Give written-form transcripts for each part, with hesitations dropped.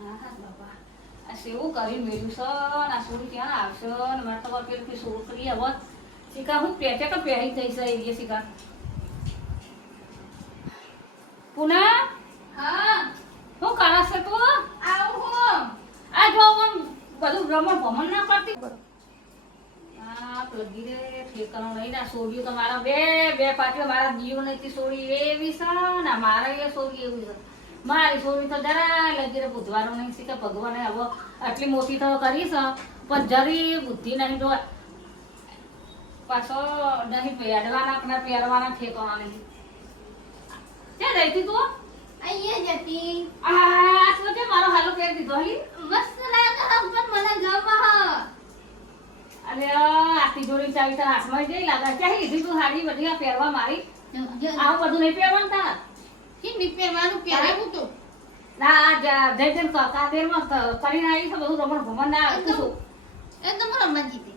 હા હા બાપા આ સેવું કરી મેળ્યું છે ને આ છોડી ક્યાં આવશે ને મારે તો પેલી છોકરી હવે શીખા હું પેટે કે પહેરી થઈ છે એ શીખા પુના હા શું કરે છે તું આવું હું આ જો આમ બધું ભ્રમણ ના કરતી આ લગી રે ઠેકાણું નહીં ના છોડ્યું તો મારા બે પાટીઓ મારા જીવ નથી છોડી એવી છે ને મારા એ છોડી એવી છે મારી છોડી તો જરા લગી રે બુધવારો નહીં શીખે ભગવાને હવે આટલી મોટી તો કરી છે પણ જરી બુદ્ધિ નહીં જો પાછો નહીં પહેરવાના પહેરવાના ઠેકાણા નહીં ક્યાં જઈતી તું અહીંયા જતી આ શું છે મારો હાલો પહેરી દીધો હલી મસ્ત લાગે પણ મને ગમે હ અરે આખી જોડી ચાવી તારા હાથમાં જઈ લાગે ક્યાં લીધી તું સાડી બધી આ પહેરવા મારી આવું બધું નહીં પહેરવાનું તારા કે ની પહેરવાનું પહેરાવું તો ના આ જઈ જઈને કાદેરમાં કરીને આવી છે બધું રમણ ભમણ ના શું એ તો મને રમવા જીતી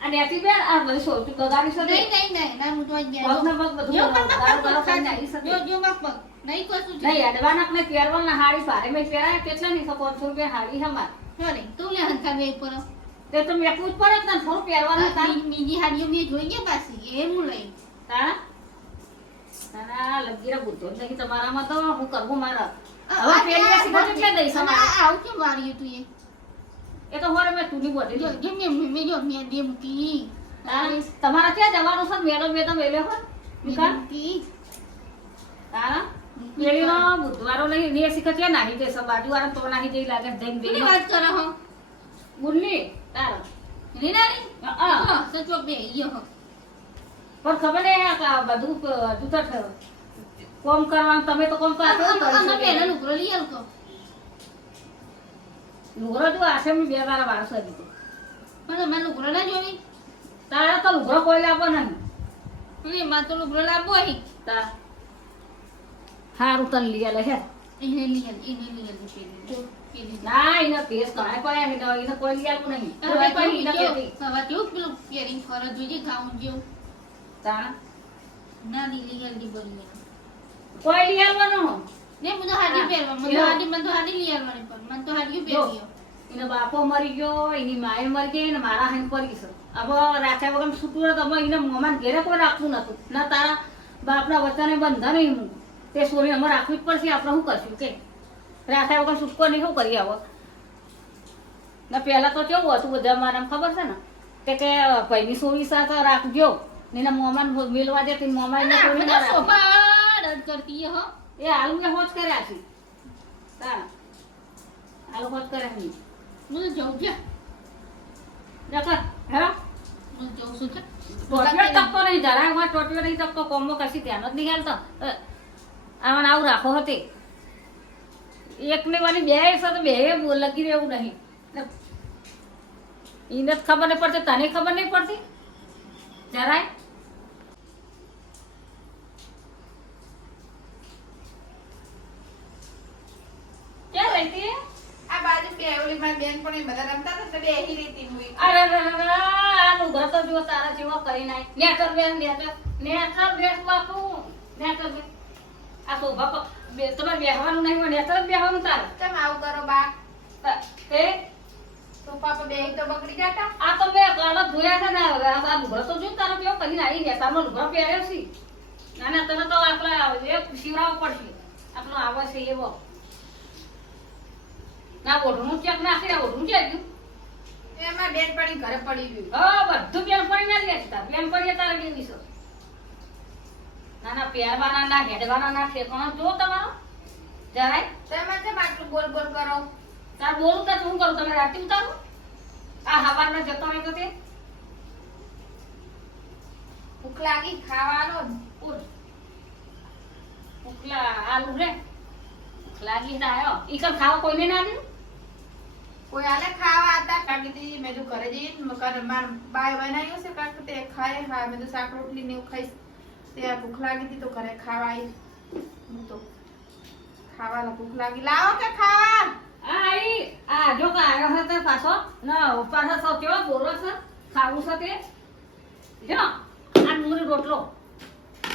અને એથી બેન આ બધું શું તું ગગાડી છે નહીં ના હું તો આજ પગ ને પગ બધું ગાળો કરીને આવી છે જો મત પગ નહીં કશું નહીં અડવાના આપણે પહેરવાના હાડી ભારે મેં પહેરાય કેટલા નહીં 500 રૂપિયા હાડી હમાર અરે તું લે હંકા બે પર તે તો મેં પૂછ પડે ને થોડું પહેરવાનું હતા બીજી હાડીઓ મેં જોઈ ગયા પાછી એ હું લઈ તારા તારા લગીરા બુદ્ધો નહીં તમારામાં તો હું કરવું મારા હવે પેલી વેસી તો કેટલે દઈશ અમારે આવું કેમ વાર્યું તું એ તો હોરે મેં તુની બોલી જો જો મેં જો મેં દે મૂકી તમારા ક્યાં જવાનું છે મેડમ વેલ્યો હોય વિકાસ તારા પેલીનો બુધવારો નહીં ને શીખે છે નાહી દે સબ બાજુવાળા તો નાહી જઈ લાગે જઈને બે કોની વાત કરો હો ગુલ્લી તારા ની નારી હા સચો બે યો હો પણ ખબર ને આ બધું તો કોમ કરવાનું તમે તો કોમ કરતો અમે પેલા લુગરો લઈ આવતો લુગરો તો આશે મેં 2 વાર વારસો દીધો પણ મને લુગરો ના જોઈ તારા તો લુગરો કોઈ લાવવો નહીં અને માં તો લુગરો લાવવો હી તા હારું તન લઈ આલે હે એને લઈ પેલી ના એને પેસ કાય પાયા એને કોઈ લઈ આવું નહીં હવે કોઈ એને કેવું કેતી પેલું પેરિંગ ફરજ જોઈએ ગાઉન જેવું તારા ના લઈ આલી બોલી કોઈ લઈ આવવાનો ને મને હાડી પહેરવા મને તો હાડી લઈ આવવાની પણ મને તો હાડીઓ પહેર્યો એનો બાપો મરી ગયો એની માએ મરી ગઈ અને મારા હાન પડી છે હવે રાખ્યા વગર છૂટું તો એને મમાન ઘેરે કોઈ રાખવું નતું ના તારા બાપના વચ્ચાને બંધા નહીં હું તે સોરી અમારે રાખવી જ પડશે આપણે શું કરશું કે રાખ્યા વગર છૂટકો નહીં શું કરીએ હવે ના પહેલાં તો કેવું હતું બધા મારા ખબર છે ને તે કે ભાઈની સોરી સાથે રાખજો ને એના મોમાન મેળવા દે તે મોમાને સોરી ના રાખે. સોફા રદ કરતી હો એ હાલ મેં હોજ કર્યા છે તારા હાલ હોજ કર્યા નહીં મને જવું છે નકર હે મને જવું છું છે ટોટિયો ટકતો નહીં જરાય હોય ટોટિયો નહીં ટકતો કોમો કશી ધ્યાન જ નહીં હાલતો આમાં આવું રાખો હતી એકને વાળી બે છે તો બે લગી રહેવું નહીં એને જ ખબર નહીં પડતી તને ખબર નહીં પડતી જરાય ક્યાં રહેતી આ બાજુ બે ઓલી મારી બેન પણ બધા રમતા હતા તો બેહી રહેતી હું અરે આ લુગડા તો જો તારા જેવો કરી નાખ નેકર બેસ બાપુ નેકર બે આ શોભા તમારે બેહવાનું નહીં હોય નેકર જ બેહવાનું તારે કેમ આવું કરો બા તે સોફા પર બેહી તો બગડી જાતા આ તો મેં કાળા ધોયા છે ને આ લુગડા તો જો તારો કેવો કરીને આવી ગયા તારો લુગડા પહેર્યો છે ના ના તને તો આપણા એક શિવરાવ પડશે આપણો આવે છે એવો ના ઓઢું ચેક નાખી ના ઓઢું ચેક એમાં બેન પડી ઘરે પડી ગયું હા બધું બેન પડી ના લે તાર બેન પડી તારે કેવી છે ના ના પહેરવાના ના હેડવાના ના ઠેકાણા જો તમારો જરાય તમે કેમ આટલું બોલ બોલ કરો તાર બોલું તો શું કરું તમે રાતે ઉતારો આ હવારમાં જતો રહે તો તે ભૂખ લાગી ખાવાનો ઉકલા આલુ રે લાગી ના આયો ઈ કમ ખાવા કોઈને ના દે કોઈ આલે ખાવા હતા કાકી મેં જો ઘરે જઈને માર બાય બનાવ્યું છે કાકી તે ખાય હા મેં તો શાક રોટલી ને એવું ખાઈશ તે ભૂખ લાગી હતી તો ઘરે ખાવા આવી હું તો ખાવા ભૂખ લાગી લાવો કે ખાવા આ જો કા આવ્યો હતો પાછો ના ઉપર હતો કેવો બોલો છે ખાવું છે તે જો આ ડુંગળી રોટલો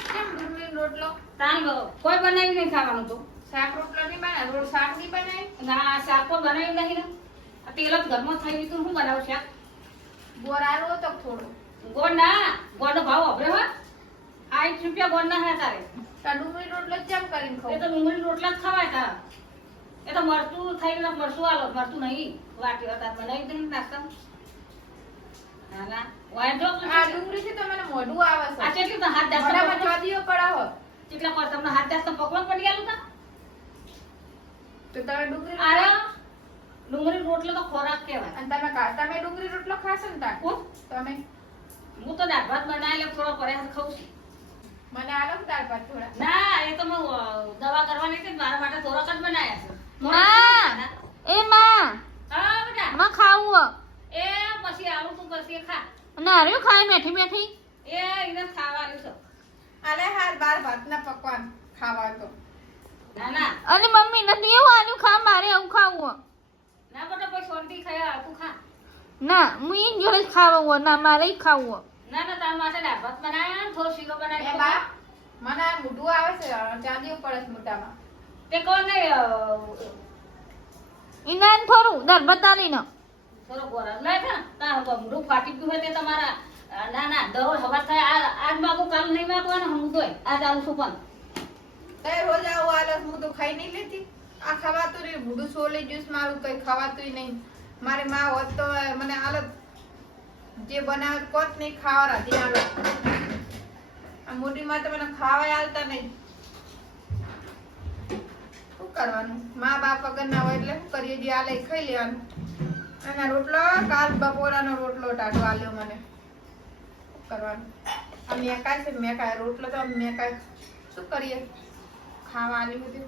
કેમ ડુંગળી રોટલો તાન કોઈ બનાવી નહીં ખાવાનું તો શાક રોટલો નહીં બનાય, રોડ શાક નહીં બનાય. ના શાક તો બનાવ્યું નહીં ને આ તેલ જ ઘરમાં થઈ ગયું તું હું બનાવું શાક ગોળ આલો તો થોડો. ગોળ ના ગોળનો ભાવ વાપરે હો 60 રૂપિયા ગોળ ના હે તારે તા ડુંગળી રોટલો કેમ કરીને એ ખાવ? તો ડુંગળી રોટલા જ ખવાય તારા એ તો મરચું થઈ ગયું મરચું આલો મરચું નહીં વાટી હતા બનાવી દે નાસ્તા ના ના વાય જો આ ડુંગળી થી તો મને મોઢું આવે આ છે. કેટલી તો હાથ મોઢામાં દાસ્તા ચોદીઓ પડાવો. કેટલા પર તમને હાથ દાસ્તા પકવાન પડી ગયેલું તા તો તમે ડુંગળી અરે રોટલો ડુંગળી રોટલો તો ખોરાક કહેવાય અને તમે ડુંગળી રોટલો ખાશો ને તા હું તમે હું તો દાળ ભાત બનાવી લે થોડો પરે ખાઉં છું મને આલો ને દાળ ભાત થોડા. ના એ તો હું દવા કરવાની હતી મારા માટે થોડાક જ બનાવ્યા છે માં એ માં હા બેટા માં ખાવું એ પછી આવું તું પછી ખા નાર્યું ખાય બેઠી બેઠી એ એને ખાવાનું છે આલે હાલ બાર ભાતના પકવાન ખાવા તો. ના ના અને મમ્મી નથી એવું આલ્યું ખા મારે એવું ખાવું ના બેટા પછી શાંતિ ખાયા તું ખા ના હું ઈ જોડે જ ખાવું ના મારે ઈ ખાવું ના ના તારા માટે દાળ ભાત બનાવ્યા ને થોડો શીરો એ બનાવી બા મને આ મોઢું આવે છે ચાંદીઓ પડે છે મોઢામાં. તે કોણ નહીં ઈ નાન ફરું દર બતાલી ન થોડો ગોરા લઈ છે ને તાર મોઢું ફાટી ગયું હોય તે તમારા ના ના દરરોજ હવા થાય આજ માગું કાલ નહીં માગવા ને હું તોય આજ આવું છું પણ તે રોજ આવું આલે હું તો ખાઈ નહીં લેતી. આ ખવાતું નહીં મોઢું સોલી જ્યુસ મારું કઈ ખવાતું નહીં. મારી માં હોત તો મને આલત જે બનાવે કોત નહીં ખાવા રાધી આલો. આ મોટી માં તો મને ખાવાય આલતા નહીં. શું કરવાનું? મા બાપ વગર ના હોય એટલે શું કરીએ? જે આલે એ ખાઈ લેવાનું. અને રોટલો કાલ બપોરાનો રોટલો ટાટો આલ્યો મને. શું કરવાનું? આ મેકાય છે મેકાય રોટલો તો મેકાય. શું કરીએ? ખાવા આલ્યું હતું.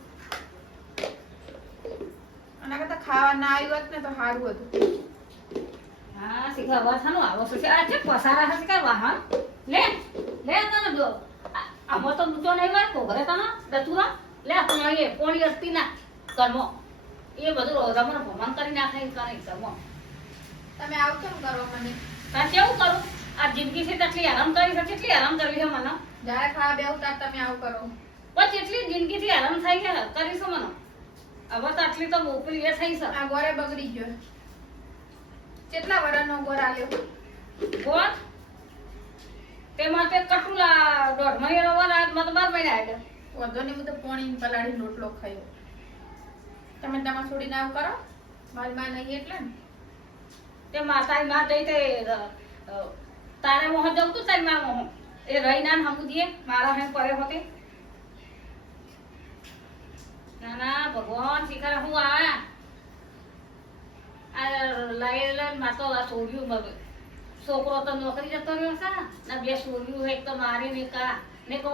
અને આ કરતા ખાવા ના આવ્યું હોત ને તો સારું હતું. હા શીખવા વાસણો આવો છે આ છે પસારા હશે કે વાહન લે લે તને જો આમાં તો તો નહીં વાર તો ઘરે તને દતુરા લે પોણી પોણી અસ્તી ના કર્મો એ બધું રમણ ભમણ કરી નાખે કરે કર્મો તમે આવતો ને કરો મને. તાર કેવું કરું આ જિંદગી છે તેટલી આરામ કરી છે કેટલી આરામ કરવી છે મને જ્યારે ખાવા બેહું ત્યારે તમે આવું કરો. પણ કેટલી જિંદગીથી આરામ થાય છે કરીશું મને હવે તો આટલી તો મોકલી એ થઈ છે આ ગોરે બગડી ગયો. કેટલા વર્ષનો ગોર આલ્યો? ગોળ તે માટે કટુલા 1.5 મહિના વાર આજમાં તો 12 મહિના આવ્યા વધો નહીં, હું તો પોણી પલાળી રોટલો ખાયો. તમે તમાર છોડીને આવું કરો? મારી માં નહીં એટલે ને. તે માતા માં જઈ તે તારે મોહ જવું તું તારી માં મોહ એ રહી ના હમુ દીએ મારા હે પરે હોતે ના ના ભગવાન શીખર હું આ લાઈ લઈને માં તો આ છોડ્યું છોકરો તો નોકરી જતો રહ્યો છે ને બે છોડ્યું એક તો મારી ને કા ને કહો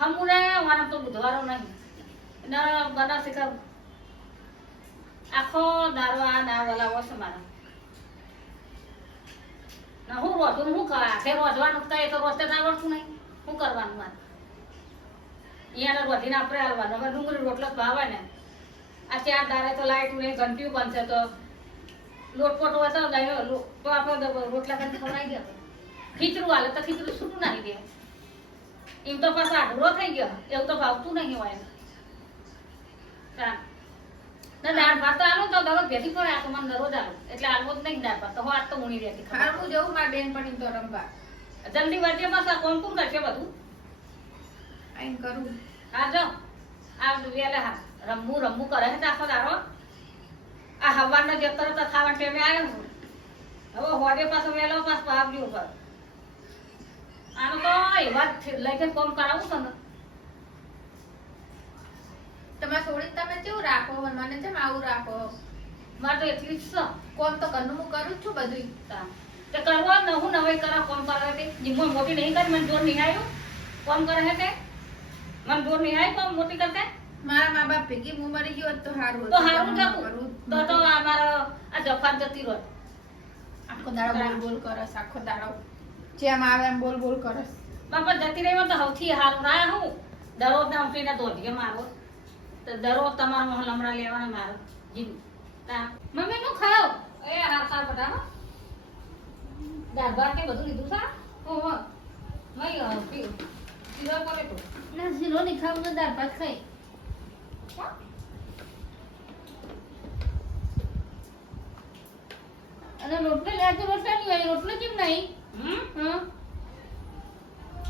હમુ ને મારા તો બુધવારો નહીં ના બના શીખર આખો દારો આ દાવાલા વસ મારા ના હું રોજું હું આખે રોજવાનું થાય તો રોજતે જ આવડતું નહીં શું કરવાનું મારે અહીંયા વધીને આપણે આવવાનું હવે ડુંગળી રોટલો જ ભાવે ને આ 4 દાડે તો લાઈટ નહીં ઘંટ્યું બનશે તો લોટપોટ હોય તો આપણે રોટલા કરીને ખવડાવી દે ખીચડું હાલે તો ખીચડું છૂટું નાખી દે એમ તો પાછો આઢરો થઈ ગયો એવું તો ભાવતું નહીં હોય દાળ ભાત તો આલું તો દરરોજ ભેગી પડે આ તો મને દરરોજ આલું એટલે આલવો જ નહીં દાળ ભાત તો આજ તો ઉણી રહેતી હારું જવું મારી બેનપણી તો રમવા. જલ્દી વાંચે બસ આ કોણ કોણ કરશે બધું આઈને કરું. હા જો આ વેલે હા રમવું કરે છે આખો દાડો આ હવારનો જે તરત ખાવા ટેમે આવ્યો છું હવે હોદે પાછો વેલો પાછો આવ્યું ઉપર આનો તો એવા લઈ કે કોમ કરાવું છે ને તમારે છોડીને તમે કેવું રાખો અને મને કેમ આવું રાખો? મારે તો એટલી જ છે કોમ તો ઘરનું હું કરું જ છું બધું. તે કરવા ન હું નવાઈ કરા કોમ કરે તે જીમો મોટી નહીં કરી મને જોર નહીં આવ્યું કોમ કરે છે તે મને જોર નહીં આવ્યું કોમ મોટી કરતા મારા મા બાપ ભેગી હું મરી ગયો હોત તો સારું તો હતું. હારું હું જતું કરું. તો અમારો આ જફાન જતી રોત આખો દાડો બોલ બોલ કરસ. આખો દાડો જેમ આવે એમ બોલ બોલ કરસ. બાપા જતી રહી તો સૌથી હારું ના હું દરરોજ ના ઉઠીને દોઢીએ મારો તો દરરોજ તમારો મોહ લમડા લેવાના મારો જીવ મમ્મી નું ખાવ એ હા ખા બધા હો દાળ ભાત ને બધું લીધું છે હો હો મય પીરો કરે તો ના જીરો નહીં ખાવું તો દાળ ભાત ખાઈ અને રોટલો આજે રોટલા નહીં હોય રોટલો કેમ નહીં હા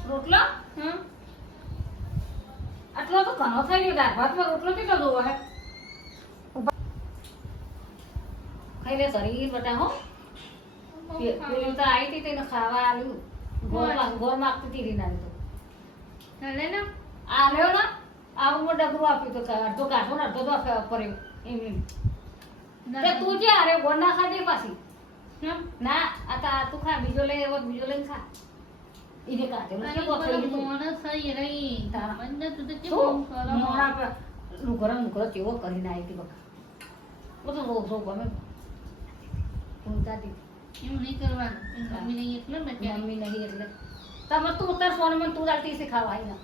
રોટલો હા આટલો તો ઘણો થઈ ગયો દાળ ભાતમાં રોટલો કેટલો જોવો હે ખાઈ લે શરીર બટા હો પેલી તો આવી હતી તેને ખાવા આવ્યું ગોળ માગતી હતી રીના તો ચાલે ને આ લ્યો ને આવું ડગરું આપ્યું તો અડધો કાઢો ને અડધો તો પડ્યો એમ તે તું જે અરે ગોળ ના ખાધી પાછી ના આ તું ખા બીજો લઈ આવ્યો બીજો લઈને ખા એને કાઢે મને કેવો થઈ ગયું મોણસ થઈ રહી તારા. બંને તું તો કેમ શું? કરો મોણા પર લુગરો કેવો કરીને આવી હતી બકા બધું રોજો ગમે ઊંઘાતી એવું નહીં કરવાનું એની મમ્મી નહીં એટલે ને કે મમ્મી નહીં એટલે તમે તું ઉતર સોને મને તું દાલતી શીખાવા આવી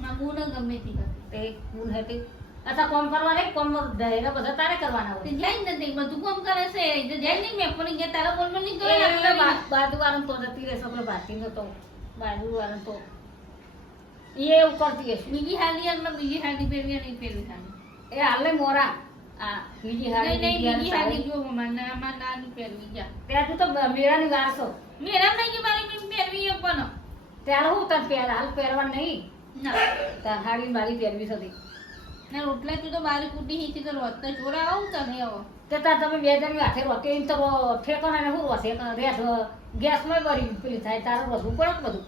ના બહુ ન ગમે તે કરે તે ગુણ હતી અચ્છા કોમ કરવા રે કોમ ડાયરા બધા તારે કરવાના તે હોય જાય જ નથી બધું કામ કરે છે જે જાય નહીં મેં પણ ગયા તારા બોલમાં નહીં કરે એ બાજુ વાળા તો જતી રહેશે આપણે ભારતી તો બાજુ વાળા તો એ એવું કરતી હશે બીજી હાલી એટલે બીજી હાલી પહેરવી નહીં પહેરવી હાલી એ હાલે મોરા આ બીજી હારી નહીં નહીં બીજી હાલી સારી. જો મારા નાની પહેરવી જા ત્યાં તું તો મેળાની વાર છો મેરા નહીં કે મારી બેન પહેરવી એ પણ ત્યારે હું તાર પહેર હાલ પહેરવા નહીં ના તાર હાડી મારી પહેરવી હતી ના રોટલા તું તો બારી કુટી હીચી તો રોત તો ચોરા આવું તને આવો તે તાર તમે બે જણ હાથે રોતે એમ તો ઠેકાણા ને હું રોશે ગેસમાં બરી પેલી થાય તારે વધુ પડે ને બધું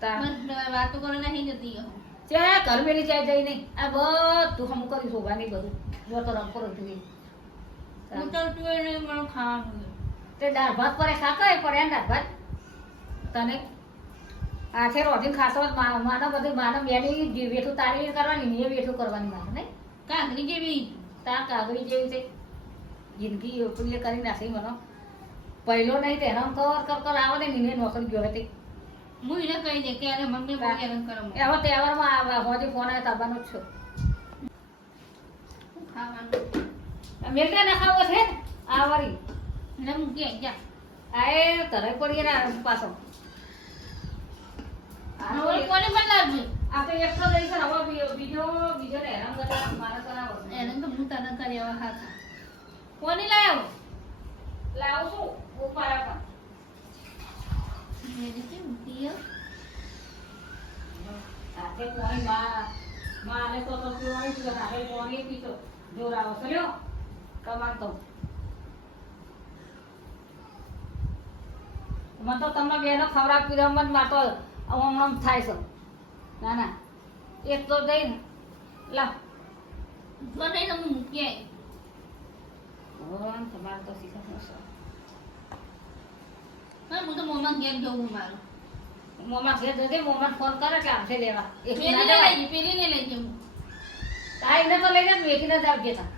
તાર બસ વાતો કરે નહીં જતી હો ત્યાં ઘર મેલી જાય જઈ નહીં આ બધું હમ કરી શોભા નહીં બધું જો તો રંગ કરો તું હું તો તું એને મને ખાવાનું તે દાળ ભાત પડે ખાતા એ પડે ને દાળ ભાત તને હાથે રોટીને ખાતો માનો બધું માનો બેની જે વેઠું તારી કરવાની એ વેઠું કરવાની મારે નહીં કાંકરી જેવી ત્યાં કાગળી જેવી છે જિંદગી પેલી કરી નાખી મને પહેલો નહીં તે હેરાન કર આવે ને નીને નોકરી ગયો હતી હું એને કહી દે કે અરે મમ્મી બહુ હેરાન કરો મને. એવો તહેવારમાં હોજે ફોન આવે તાબાનો જ છો શું ખાવાનું મેલતે ના ખાવો છે ને આ વરી એને મૂકી આઈ જા આ એ તરે પડી ને પાછો હવે કોને બનાવજે આ તો એક તો દઈ છે હવે બીજો ને હેરાન કરતા મારે કરાવો એને તો હું તને કરી આવા હાથ કોને લાવ્યો લાવું છું ઉપાયા પણ મેરી કે મૂકી આતે કોણી મારે તો પીવાની છે આતે કોણી પીતો જોરાવો સલ્યો કમાન તો મને તો તમને બેનો ખવડાવ પીરમત માં તો હમણાં થાય છે ના ના એક તો દઈ ને લાવ જો નહીં તો હું મૂકી આઈ ભગવાન તમારે તો શીખવાનું છે હા હું તો મોમાં ઘેર જવું મારું મોમાં ઘેર જજે મોમાં ફોન કરે એટલે આવશે લેવા એક પેલીને લઈ જઈ પેલીને લઈ જવું તાઈને તો લઈ જા મેકીને જ આવજે તા